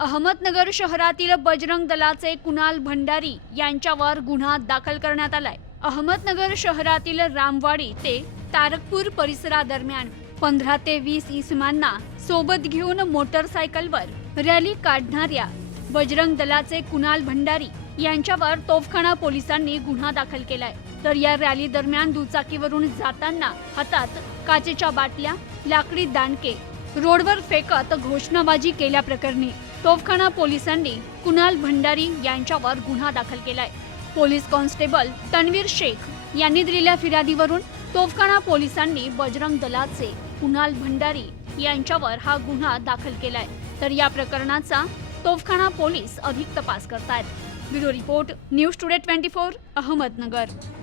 अहमदनगर शहरातील बजरंग दलाचे कुणाल भंडारी यांच्यावर गुन्हा दाखल करण्यात आलाय. अहमदनगर शहरातील रामवाडी ते तारकपूर परिसरादरम्यान पंधरा ते वीस इसमांना सोबत घेऊन मोटरसायकलवर रॅली काढणाऱ्या बजरंग दलाचे कुणाल भंडारी यांच्यावर तोफखाना पोलिसांनी गुन्हा दाखल केलाय. तर या रॅली दरम्यान दुचाकीवरून जाताना हातात काचेच्या बाटल्या लाकडी दांडके रोडवर फेकत घोषणाबाजी केल्याप्रकरणी तोफखाना पोलिसांनी कुणाल भंडारी यांच्यावर गुन्हा दाखल केलाय. पोलीस कॉन्स्टेबल तन्वीर शेख यांनी दिलेल्या फिर्यादीवरून तोफखाना पोलिसांनी बजरंग दलाचे कुणाल भंडारी यांच्यावर हा गुन्हा दाखल केलाय. तर या प्रकरणाचा तोफखाना पोलीस अधिक तपास करतायत. Bureau report news today twenty four Ahmednagar.